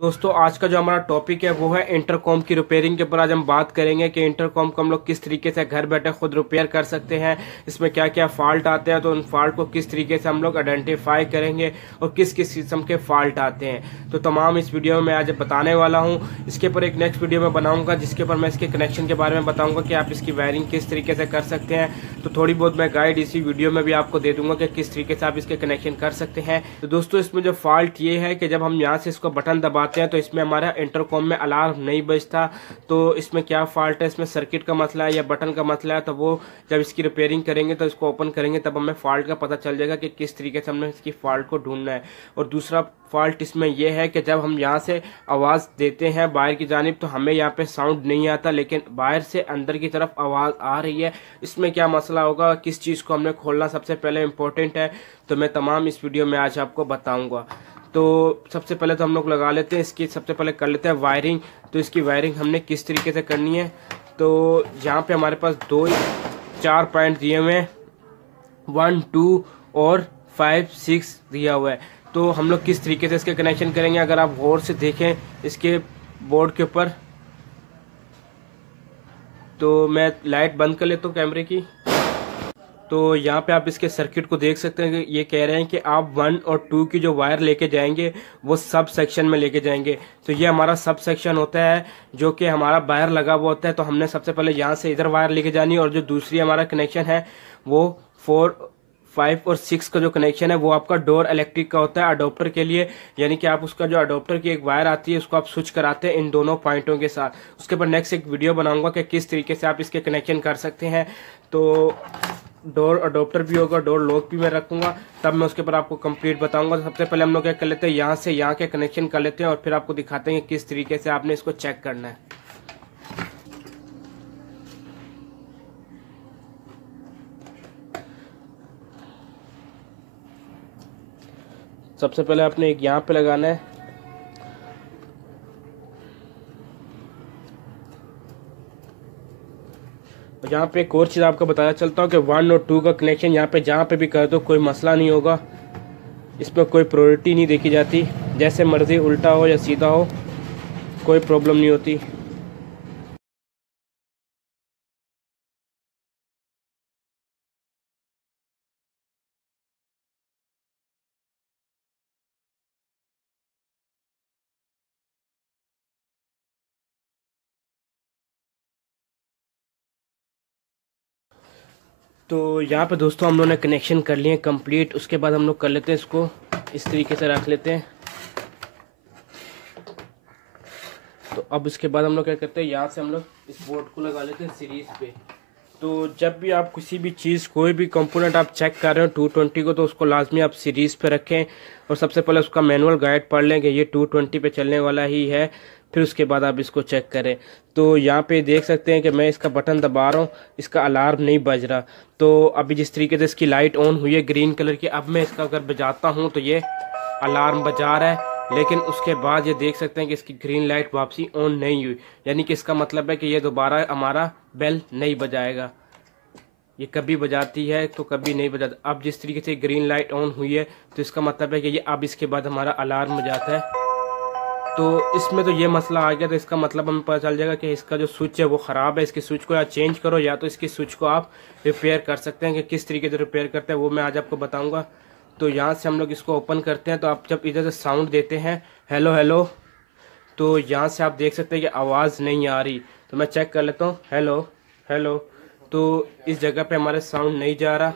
दोस्तों आज का जो हमारा टॉपिक है वो है इंटरकॉम की रिपेयरिंग के ऊपर। आज हम बात करेंगे कि इंटरकॉम को हम लोग किस तरीके से घर बैठे खुद रिपेयर कर सकते हैं, इसमें क्या क्या फॉल्ट आते हैं, तो उन फॉल्ट को किस तरीके से हम लोग आइडेंटिफाई करेंगे और किस किस किस्म के फॉल्ट आते हैं, तो तमाम इस वीडियो में मैं आज बताने वाला हूँ। इसके ऊपर एक नेक्स्ट वीडियो में बनाऊंगा जिसके ऊपर मैं इसके कनेक्शन के बारे में बताऊंगा कि आप इसकी वायरिंग किस तरीके से कर सकते हैं। तो थोड़ी बहुत मैं गाइड इसी वीडियो में भी आपको दे दूंगा कि किस तरीके से आप इसके कनेक्शन कर सकते हैं। तो दोस्तों इसमें जो फॉल्ट ये है कि जब हम यहाँ से इसको बटन दबाते हैं तो इसमें हमारा इंटरकॉम में अलार्म नहीं बजता। तो इसमें क्या फॉल्ट है, इसमें सर्किट का मसला है या बटन का मसला है, तो वो जब इसकी रिपेयरिंग करेंगे तो इसको ओपन करेंगे तब हमें फॉल्ट का पता चल जाएगा कि किस तरीके से हमने इसकी फॉल्ट को ढूंढना है। और दूसरा फॉल्ट इसमें यह है कि जब हम यहाँ से आवाज़ देते हैं बाहर की जानिब तो हमें यहाँ पे साउंड नहीं आता, लेकिन बाहर से अंदर की तरफ आवाज़ आ रही है। इसमें क्या मसला होगा, किस चीज़ को हमने खोलना सबसे पहले इम्पोर्टेंट है, तो मैं तमाम इस वीडियो में आज आपको बताऊँगा। तो सबसे पहले तो हम लोग लगा लेते हैं इसकी, सबसे पहले कर लेते हैं वायरिंग। तो इसकी वायरिंग हमने किस तरीके से करनी है, तो यहाँ पे हमारे पास 4 पॉइंट दिए हुए हैं, 1, 2 और 5, 6 दिया हुआ है। तो हम लोग किस तरीके से इसके कनेक्शन करेंगे, अगर आप गौर से देखें इसके बोर्ड के ऊपर, तो मैं लाइट बंद कर लेता हूँ कैमरे की। तो यहाँ पे आप इसके सर्किट को देख सकते हैं कि ये कह रहे हैं कि आप 1 और 2 की जो वायर लेके जाएंगे वो सब सेक्शन में लेके जाएंगे। तो ये हमारा सब सेक्शन होता है जो कि हमारा वायर लगा हुआ होता है। तो हमने सबसे पहले यहाँ से इधर वायर लेके जानी है, और जो दूसरी हमारा कनेक्शन है वो 4, 5 और 6 का जो कनेक्शन है वो आपका डोर इलेक्ट्रिक का होता है अडोप्टर के लिए। यानी कि आप उसका जो अडोप्टर की एक वायर आती है उसको आप स्विच कराते हैं इन दोनों पॉइंटों के साथ। उसके बाद नेक्स्ट एक वीडियो बनाऊंगा कि किस तरीके से आप इसके कनेक्शन कर सकते हैं। तो डोर अडोप्टर भी होगा, डोर लॉक भी मैं रखूंगा, तब मैं उसके ऊपर आपको कंप्लीट बताऊंगा। सबसे पहले हम लोग क्या कर लेते हैं, यहाँ से यहाँ के कनेक्शन कर लेते हैं और फिर आपको दिखाते हैं कि किस तरीके से आपने इसको चेक करना है। सबसे पहले आपने एक यहाँ पे लगाना है, यहाँ पे एक और चीज़ आपको बताया चलता हूँ कि 1 और 2 का कनेक्शन यहाँ पे जहाँ पे भी कर दो कोई मसला नहीं होगा, इसमें कोई प्रायोरिटी नहीं देखी जाती, जैसे मर्जी उल्टा हो या सीधा हो कोई प्रॉब्लम नहीं होती। तो यहाँ पे दोस्तों हम लोगों ने कनेक्शन कर लिए कंप्लीट। उसके बाद हम लोग कर लेते हैं इसको इस तरीके से रख लेते हैं। तो अब इसके बाद हम लोग क्या करते हैं, यहाँ से हम लोग इस बोर्ड को लगा लेते हैं सीरीज पे। तो जब भी आप किसी भी चीज़ कोई भी कंपोनेंट आप चेक कर रहे हो 220 को, तो उसको लाजमी आप सीरीज़ पे रखें और सबसे पहले उसका मैनुअल गाइड पढ़ लें कि ये 220 पे चलने वाला ही है, फिर उसके बाद आप इसको चेक करें। तो यहाँ पे देख सकते हैं कि मैं इसका बटन दबा रहा हूँ, इसका अलार्म नहीं बज रहा। तो अभी जिस तरीके से इसकी लाइट ऑन हुई है ग्रीन कलर की, अब मैं इसका अगर बजाता हूँ तो ये अलार्म बजा रहा है, लेकिन उसके बाद ये देख सकते हैं कि इसकी ग्रीन लाइट वापसी ऑन नहीं हुई। यानी कि इसका मतलब है कि ये दोबारा हमारा बेल नहीं बजाएगा, ये कभी बजाती है तो कभी नहीं बजाती। अब जिस तरीके से ग्रीन लाइट ऑन हुई है तो इसका मतलब है कि ये अब इसके बाद हमारा अलार्म बजाता है। तो इसमें तो ये मसला आ गया, तो इसका मतलब हमें पता चल जाएगा कि इसका जो स्विच है वो ख़राब है। इसके स्विच को या चेंज करो या तो इसकी स्विच को आप रिपेयर कर सकते हैं। कि किस तरीके से रिपेयर करते हैं वो मैं आज आपको बताऊँगा। तो यहाँ से हम लोग इसको ओपन करते हैं, तो आप जब इधर से साउंड देते हैं हेलो हेलो, तो यहाँ से आप देख सकते हैं कि आवाज़ नहीं आ रही। तो मैं चेक कर लेता हूँ हेलो हेलो, तो इस जगह पे हमारे साउंड नहीं जा रहा।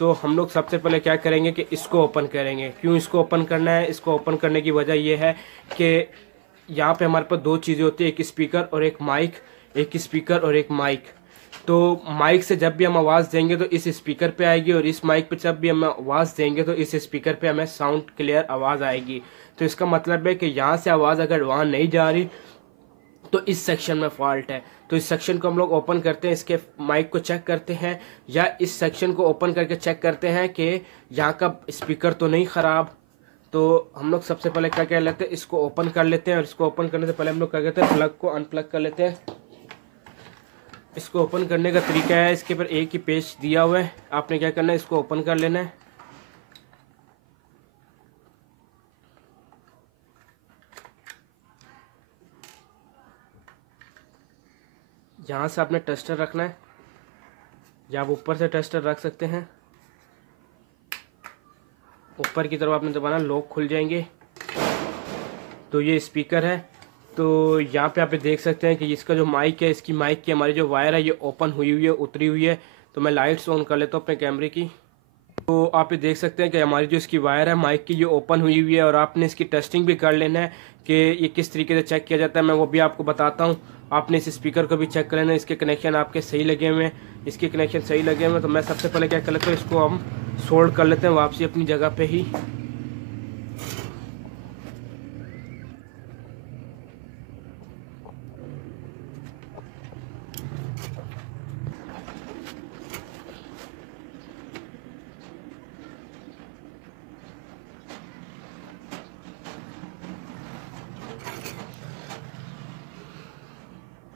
तो हम लोग सबसे पहले क्या करेंगे कि इसको ओपन करेंगे। क्यों इसको ओपन करना है, इसको ओपन करने की वजह यह है कि यहाँ पे हमारे पास 2 चीज़ें होती है, एक स्पीकर और एक माइक, एक स्पीकर और एक माइक। तो माइक से जब भी हम आवाज़ देंगे तो इस स्पीकर पे आएगी, और इस माइक पे जब भी हम आवाज़ देंगे तो इस स्पीकर पे हमें साउंड क्लियर आवाज़ आएगी। तो इसका मतलब है कि यहाँ से आवाज़ अगर वहाँ नहीं जा रही तो इस सेक्शन में फॉल्ट है। तो इस सेक्शन को हम लोग ओपन करते हैं, इसके माइक को चेक करते हैं, या इस सेक्शन को ओपन करके चेक करते हैं कि यहाँ का स्पीकर तो नहीं ख़राब। तो हम लोग सबसे पहले क्या कर लेते हैं, इसको ओपन कर लेते हैं, और इसको ओपन करने से पहले हम लोग क्या करते हैं, प्लग को अनप्लग कर लेते हैं। इसको ओपन करने का तरीका है, इसके ऊपर एक ही पेज दिया हुआ है, आपने क्या करना है, इसको ओपन कर लेना है। यहाँ से आपने टेस्टर रखना है, या आप ऊपर से टेस्टर रख सकते हैं। ऊपर की तरफ आपने दबाना, लॉक खुल जाएंगे। तो ये स्पीकर है। तो यहाँ पे आप देख सकते हैं कि इसका जो माइक है, इसकी माइक की हमारी जो वायर है ये ओपन हुई हुई है, उतरी हुई है। तो मैं लाइट्स ऑन कर लेता हूँ अपने कैमरे की। तो आप ये देख सकते हैं कि हमारी जो इसकी वायर है माइक की, ये ओपन हुई हुई है। और आपने इसकी टेस्टिंग भी कर लेना है कि ये किस तरीके से चेक किया जाता है, मैं वो भी आपको बताता हूँ। आपने इस स्पीकर को भी चेक कर लेना, इसके कनेक्शन आपके सही लगे हुए हैं, इसके कनेक्शन सही लगे हुए हैं। तो मैं सबसे पहले क्या कर लेता हूँ, इसको हम सोल्ड कर लेते हैं वापसी अपनी जगह पे ही।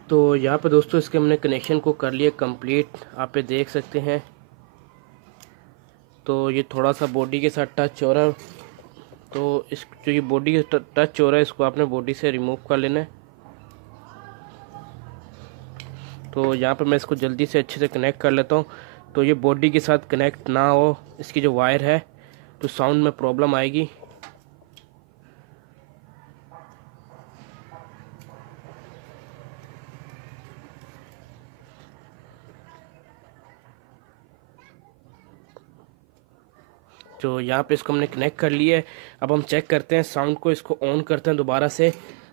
तो यहाँ पे दोस्तों इसके हमने कनेक्शन को कर लिया कंप्लीट, आप ये देख सकते हैं। तो ये थोड़ा सा बॉडी के साथ टच हो रहा है, तो इस जो ये बॉडी के टच हो रहा है इसको आपने बॉडी से रिमूव कर लेना है। तो यहाँ पे मैं इसको जल्दी से अच्छे से कनेक्ट कर लेता हूँ। तो ये बॉडी के साथ कनेक्ट ना हो इसकी जो वायर है, तो साउंड में प्रॉब्लम आएगी। तो यहाँ पे इसको हमने कनेक्ट कर लिया है। अब हम चेक करते हैं साउंड को, इसको ऑन करते हैं दोबारा से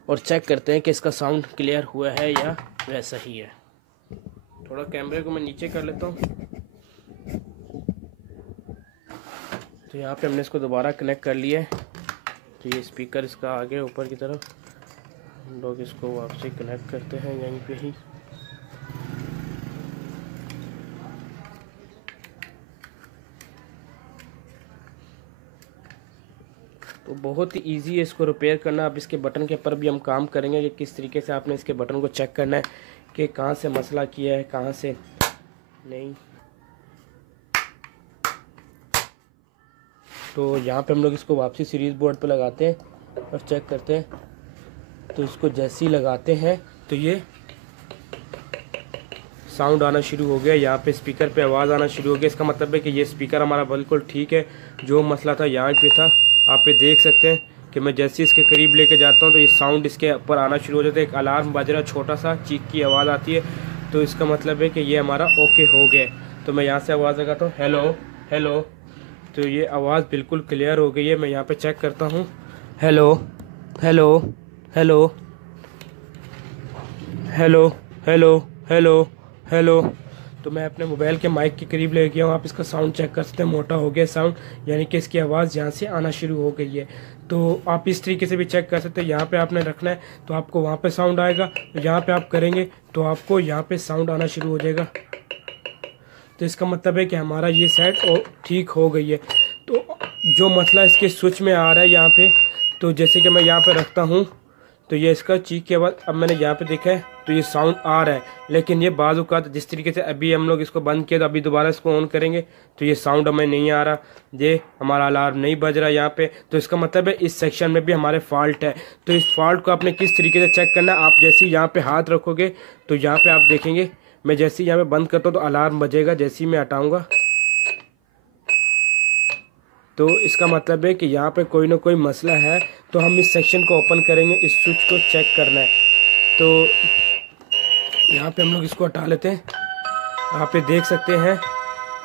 और चेक करते हैं कि इसका साउंड क्लियर हुआ है या वैसा ही है। थोड़ा कैमरे को मैं नीचे कर लेता हूँ। तो यहाँ पे हमने इसको दोबारा कनेक्ट कर लिया है। तो ये स्पीकर इसका आगे ऊपर की तरफ, हम लोग इसको वापसी कनेक्ट करते हैं यहीं पे ही। तो बहुत ही इजी है इसको रिपेयर करना। अब इसके बटन के ऊपर भी हम काम करेंगे कि किस तरीके से आपने इसके बटन को चेक करना है कि कहाँ से मसला किया है, कहाँ से नहीं। तो यहाँ पे हम लोग इसको वापसी सीरीज बोर्ड पे लगाते हैं और चेक करते हैं। तो इसको जैसे ही लगाते हैं तो ये साउंड आना शुरू हो गया, यहाँ पे स्पीकर पे आवाज़ आना शुरू हो गया। इसका मतलब है कि ये स्पीकर हमारा बिल्कुल ठीक है। जो मसला था यहाँ पे था, आप ये देख सकते हैं कि मैं जैसे इसके करीब लेके जाता हूँ तो ये साउंड इसके ऊपर आना शुरू हो जाता है। एक अलार्म बज रहा, छोटा सा चीख की आवाज़ आती है। तो इसका मतलब है कि ये हमारा ओके हो गया। तो मैं यहाँ से आवाज़ लगाता हूँ, हेलो हेलो। तो ये आवाज़ बिल्कुल क्लियर हो गई है। मैं यहाँ पे चेक करता हूँ, hello hello hello hello hello hello hello. तो मैं अपने मोबाइल के माइक के करीब ले गया हूँ, आप इसका साउंड चेक कर सकते हैं। मोटा हो गया साउंड, यानी कि इसकी आवाज़ यहाँ से आना शुरू हो गई है। तो आप इस तरीके से भी चेक कर सकते हैं। यहाँ पे आपने रखना है तो आपको वहाँ पे साउंड आएगा, यहाँ पे आप करेंगे तो आपको यहाँ पे साउंड आना शुरू हो जाएगा। तो इसका मतलब है कि हमारा ये सेट ठीक हो गई है। तो जो मसला इसके स्विच में आ रहा है यहाँ पे, तो जैसे कि मैं यहाँ पे रखता हूँ तो ये इसका चीख के बाद अब मैंने यहाँ पे देखा है तो ये साउंड आ रहा है। लेकिन ये बाजू का जिस तरीके से अभी हम लोग इसको बंद किया तो अभी दोबारा इसको ऑन करेंगे तो ये साउंड हमें नहीं आ रहा, ये हमारा अलार्म नहीं बज रहा यहाँ पे। तो इसका मतलब है इस सेक्शन में भी हमारे फॉल्ट है। तो इस फॉल्ट को आपने किस तरीके से चेक करना है, आप जैसे ही यहाँ पे हाथ रखोगे तो यहाँ पे आप देखेंगे मैं जैसे ही यहाँ पे बंद करता हूँ तो अलार्म बजेगा, जैसे ही मैं हटाऊँगा तो इसका मतलब है कि यहाँ पे कोई ना कोई मसला है। तो हम इस सेक्शन को ओपन करेंगे, इस स्विच को चेक करना है। तो यहाँ पे हम लोग इसको हटा लेते हैं। आप ये देख सकते हैं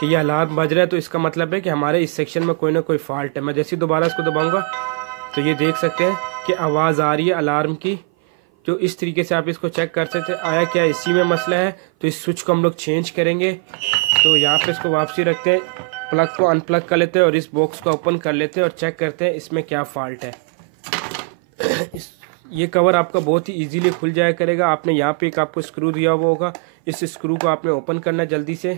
कि ये अलार्म बज रहा है, तो इसका मतलब है कि हमारे इस सेक्शन में कोई ना कोई फॉल्ट है। मैं जैसे ही दोबारा इसको दबाऊंगा तो ये देख सकते हैं कि आवाज़ आ रही है अलार्म की। तो इस तरीके से आप इसको चेक कर सकते हैं आया क्या इसी में मसला है। तो इस स्विच को हम लोग चेंज करेंगे। तो यहाँ पे इसको वापसी रखते हैं, प्लग को अनप्लग कर लेते हैं और इस बॉक्स को ओपन कर लेते हैं और चेक करते हैं इसमें क्या फॉल्ट है। ये कवर आपका बहुत ही इजीली खुल जाया करेगा। आपने यहाँ पे एक आपको स्क्रू दिया हुआ होगा, इस स्क्रू को आपने ओपन करना है जल्दी से।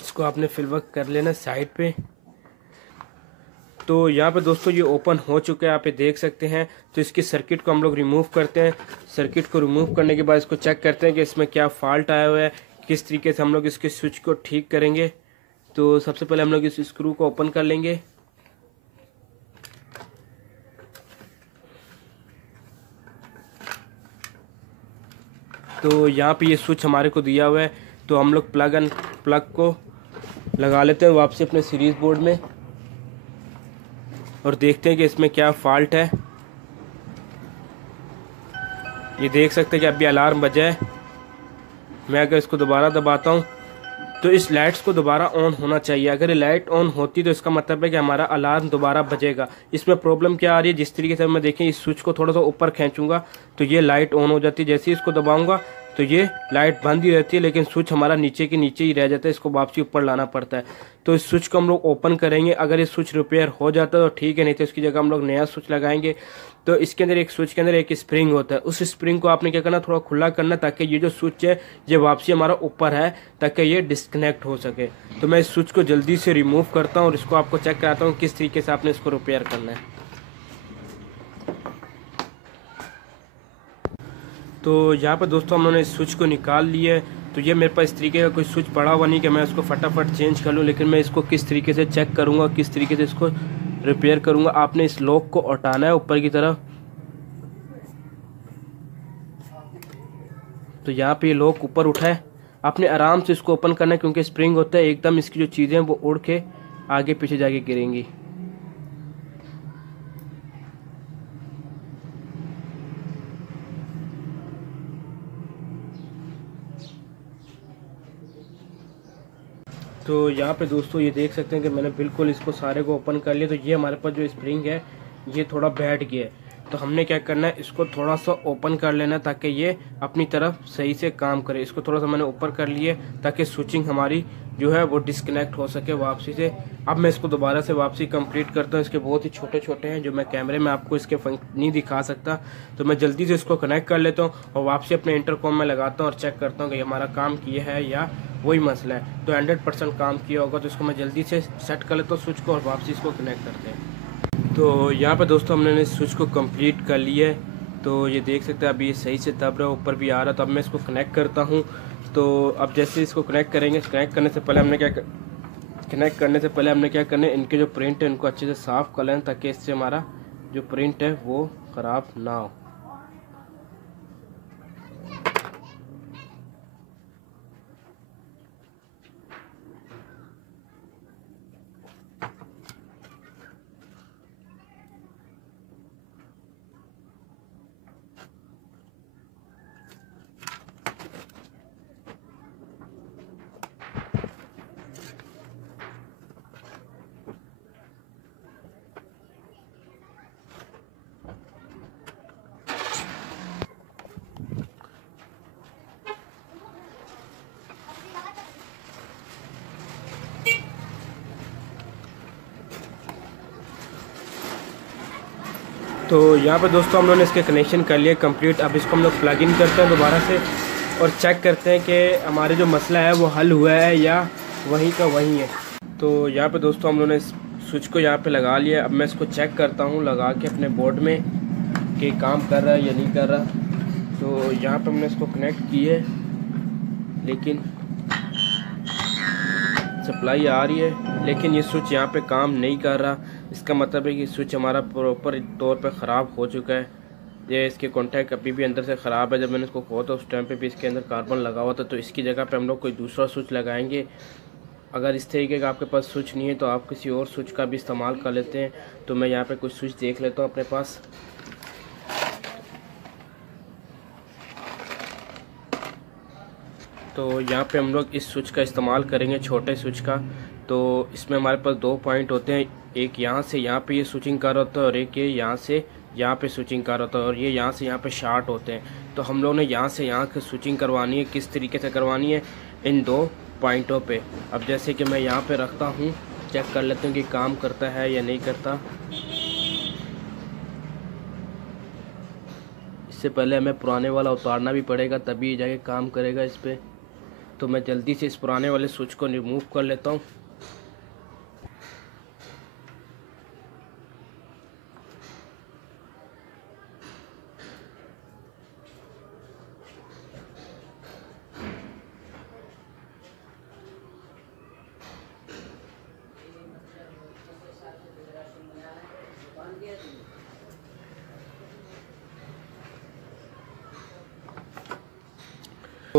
इसको आपने फिलवर्क कर लेना साइड पे। तो यहाँ पे दोस्तों ये ओपन हो चुका है, आप ये देख सकते हैं। तो इसकी सर्किट को हम लोग रिमूव करते हैं। सर्किट को रिमूव करने के बाद इसको चेक करते हैं कि इसमें क्या फॉल्ट आया हुआ है, किस तरीके से हम लोग इसके स्विच को ठीक करेंगे। तो सबसे पहले हम लोग इस स्क्रू को ओपन कर लेंगे। तो यहाँ पे ये स्विच हमारे को दिया हुआ है, तो हम लोग प्लग को लगा लेते हैं वापसी अपने सीरीज बोर्ड में और देखते हैं कि इसमें क्या फॉल्ट है। ये देख सकते हैं कि अभी अलार्म बजा है। मैं अगर इसको दोबारा दबाता हूँ तो इस लाइट्स को दोबारा ऑन होना चाहिए। अगर ये लाइट ऑन होती तो इसका मतलब है कि हमारा अलार्म दोबारा बजेगा। इसमें प्रॉब्लम क्या आ रही है, जिस तरीके से मैं देखें इस स्विच को थोड़ा सा ऊपर खींचूंगा तो ये लाइट ऑन हो जाती है, जैसे ही इसको दबाऊंगा तो ये लाइट बंद ही रहती है, लेकिन स्विच हमारा नीचे के नीचे ही रह जाता है, इसको वापसी ऊपर लाना पड़ता है। तो इस स्विच को हम लोग ओपन करेंगे। अगर ये स्विच रिपेयर हो जाता है तो ठीक है, नहीं तो इसकी जगह हम लोग नया स्विच लगाएंगे। तो इसके अंदर एक स्विच के अंदर एक स्प्रिंग होता है, उस स्प्रिंग को आपने क्या करना, थोड़ा खुला करना ताकि ये जो स्विच है ये वापसी हमारा ऊपर है, ताकि ये डिस्कनेक्ट हो सके। तो मैं इस स्विच को जल्दी से रिमूव करता हूँ और इसको आपको चेक कराता हूँ किस तरीके से आपने इसको रिपेयर करना है। तो यहाँ पर दोस्तों हम लोगों ने स्विच को निकाल लिया है। तो ये मेरे पास इस तरीके का कोई स्विच पड़ा हुआ नहीं कि मैं इसको फटाफट चेंज कर लूँ, लेकिन मैं इसको किस तरीके से चेक करूँगा, किस तरीके से इसको रिपेयर करूँगा। आपने इस लॉक को हटाना है ऊपर की तरफ। तो यहाँ पे ये लॉक ऊपर उठा है, आपने आराम से इसको ओपन करना है क्योंकि स्प्रिंग होता है, एकदम इसकी जो चीज़ें हैं वो उड़ के आगे पीछे जाके गिरेंगी। तो यहाँ पे दोस्तों ये देख सकते हैं कि मैंने बिल्कुल इसको सारे को ओपन कर लिया। तो ये हमारे पास जो स्प्रिंग है ये थोड़ा बैठ गया है, तो हमने क्या करना है, इसको थोड़ा सा ओपन कर लेना ताकि ये अपनी तरफ सही से काम करे। इसको थोड़ा सा मैंने ऊपर कर लिया ताकि स्विचिंग हमारी जो है वो डिस्कनेक्ट हो सके वापसी से। अब मैं इसको दोबारा से वापसी कंप्लीट करता हूँ। इसके बहुत ही छोटे छोटे हैं जो मैं कैमरे में आपको इसके नहीं दिखा सकता, तो मैं जल्दी से इसको कनेक्ट कर लेता हूँ और वापसी अपने इंटरकॉम में लगाता हूँ और चेक करता हूँ कि हमारा काम किया है या वही मसला है। तो 100% काम किया होगा, तो इसको मैं जल्दी से सेट कर लेता हूँ स्विच को और वापसी इसको कनेक्ट करते हैं। तो यहाँ पे दोस्तों हमने स्विच को कंप्लीट कर लिया है। तो ये देख सकते हैं अभी ये सही से दब रहा है, ऊपर भी आ रहा है। तो अब मैं इसको कनेक्ट करता हूँ। तो अब जैसे इसको कनेक्ट करेंगे, कनेक्ट करने से पहले हमने क्या करना है, इनके जो प्रिंट है इनको अच्छे से साफ़ कर लेना ताकि इससे हमारा जो प्रिंट है वो ख़राब ना हो। तो यहाँ पे दोस्तों हम लोगों ने इसके कनेक्शन कर लिया कंप्लीट। अब इसको हम लोग प्लग इन करते हैं दोबारा से और चेक करते हैं कि हमारे जो मसला है वो हल हुआ है या वहीं का वहीं है। तो यहाँ पे दोस्तों हम लोगों ने स्विच को यहाँ पे लगा लिया। अब मैं इसको चेक करता हूँ लगा के अपने बोर्ड में कि काम कर रहा है या नहीं कर रहा। तो यहाँ पे हमने इसको कनेक्ट की है, लेकिन सप्लाई आ रही है, लेकिन ये स्विच यहाँ पे काम नहीं कर रहा। इसका मतलब है कि स्विच हमारा प्रॉपर तौर पे ख़राब हो चुका है। ये इसके कॉन्टैक्ट अभी भी अंदर से ख़राब है। जब मैंने इसको खोला था उस टाइम पे भी इसके अंदर कार्बन लगा हुआ था। तो इसकी जगह पे हम लोग कोई दूसरा स्विच लगाएंगे। अगर इस तरीके का आपके पास स्विच नहीं है तो आप किसी और स्विच का भी इस्तेमाल कर लेते हैं। तो मैं यहाँ पर कुछ स्विच देख लेता हूँ अपने पास। तो यहाँ पे हम लोग इस स्विच का इस्तेमाल करेंगे, छोटे स्विच का। तो इसमें हमारे पास 2 पॉइंट होते हैं, एक यहाँ से यहाँ पे ये स्विचिंग कर रहा होता है और एक ये यहाँ से यहाँ पे स्विचिंग कर रहा होता है, और ये यहाँ से यहाँ पे शार्ट होते हैं। तो हम लोगों ने यहाँ से यहाँ की स्विचिंग करवानी है। किस तरीके से करवानी है, इन 2 पॉइंटों पे। अब जैसे कि मैं यहाँ पे रखता हूँ, चेक कर लेते हैं कि काम करता है या नहीं करता। इससे पहले हमें पुराने वाला उतारना भी पड़ेगा, तभी जाके काम करेगा इस पर। तो मैं जल्दी से इस पुराने वाले स्विच को रिमूव कर लेता हूँ।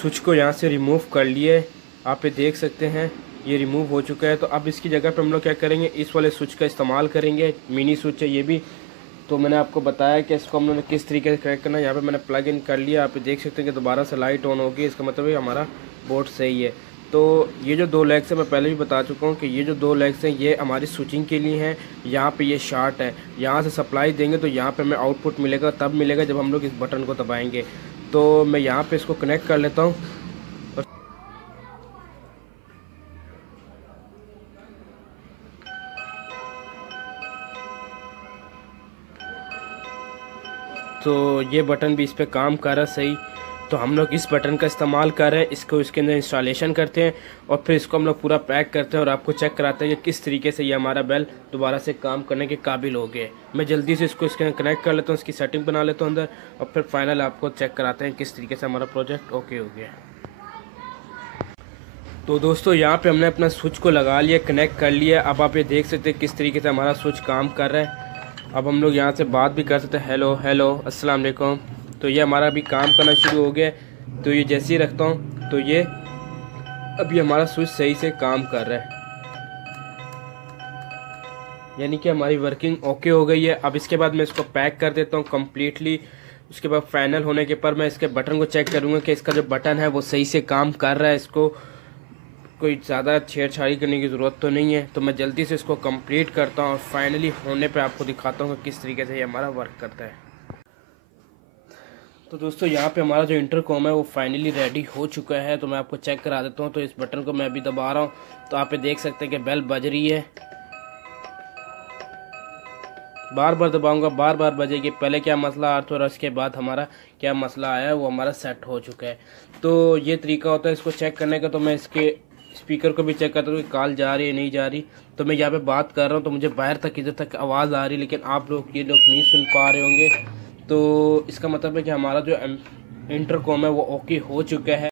स्विच को यहाँ से रिमूव कर लिया है, आप ये देख सकते हैं ये रिमूव हो चुका है। तो अब इसकी जगह पे हम लोग क्या करेंगे, इस वाले स्विच का इस्तेमाल करेंगे। मिनी स्विच है ये भी, तो मैंने आपको बताया कि इसको हम लोगों ने किस तरीके से कनेक्ट करना है। यहाँ पे मैंने प्लग इन कर लिया, आप देख सकते हैं कि दोबारा से लाइट ऑन होगी, इसका मतलब है हमारा बोर्ड सही है। तो ये जो 2 लेग्स हैं मैं पहले भी बता चुका हूँ कि ये जो 2 लेग्स हैं ये हमारी स्विचिंग के लिए हैं। यहाँ पे ये शार्ट है, यहाँ से सप्लाई देंगे तो यहाँ पे हमें आउटपुट मिलेगा, तब मिलेगा जब हम लोग इस बटन को दबाएंगे। तो मैं यहाँ पे इसको कनेक्ट कर लेता हूँ। तो ये बटन भी इस पे काम कर रहा है सही। तो हम लोग इस बटन का इस्तेमाल कर रहे हैं, इसको इसके अंदर इंस्टॉलेशन करते हैं और फिर इसको हम लोग पूरा पैक करते हैं और आपको चेक कराते हैं कि किस तरीके से ये हमारा बेल दोबारा से काम करने के काबिल हो गए। मैं जल्दी से इसको इसके अंदर कनेक्ट कर लेता हूँ, इसकी सेटिंग बना लेता हूँ अंदर, और फिर फाइनल आपको चेक कराते हैं किस तरीके से हमारा प्रोजेक्ट ओके हो गया। तो दोस्तों यहाँ पे हमने अपना स्विच को लगा लिया, कनेक्ट कर लिया। अब आप ये देख सकते हैं किस तरीके से हमारा स्विच काम कर रहा है। अब हम लोग यहाँ से बात भी कर सकते हैं, हेलो हेलो अस्सलाम वालेकुम। तो ये हमारा अभी काम करना शुरू हो गया। तो ये जैसे ही रखता हूँ तो ये अभी हमारा स्विच सही से काम कर रहा है, यानी कि हमारी वर्किंग ओके हो गई है। अब इसके बाद मैं इसको पैक कर देता हूँ कम्प्लीटली। उसके बाद फाइनल होने के पर मैं इसके बटन को चेक करूँगा कि इसका जो बटन है वो सही से काम कर रहा है, इसको कोई ज़्यादा छेड़छाड़ी करने की ज़रूरत तो नहीं है। तो मैं जल्दी से इसको कंप्लीट करता हूँ और फाइनली होने पे आपको दिखाता हूँ कि किस तरीके से ये हमारा वर्क करता है। तो दोस्तों यहाँ पे हमारा जो इंटरकॉम है वो फाइनली रेडी हो चुका है। तो मैं आपको चेक करा देता हूँ। तो इस बटन को मैं अभी दबा रहा हूँ, तो आप ये देख सकते हैं कि बेल बज रही है। बार बार दबाऊंगा बार बार बजेगी। पहले क्या मसला आ रहा था और उसके बाद हमारा क्या मसला आया वो हमारा सेट हो चुका है। तो ये तरीका होता है इसको चेक करने का। तो मैं इसके स्पीकर को भी चेक करता हूँ कि कॉल जा रही है नहीं जा रही। तो मैं यहाँ पे बात कर रहा हूँ तो मुझे बाहर तक इधर तक आवाज़ आ रही है, लेकिन आप लोग ये लोग नहीं सुन पा रहे होंगे। तो इसका मतलब है कि हमारा जो इंटरकॉम है वो ओके हो चुका है।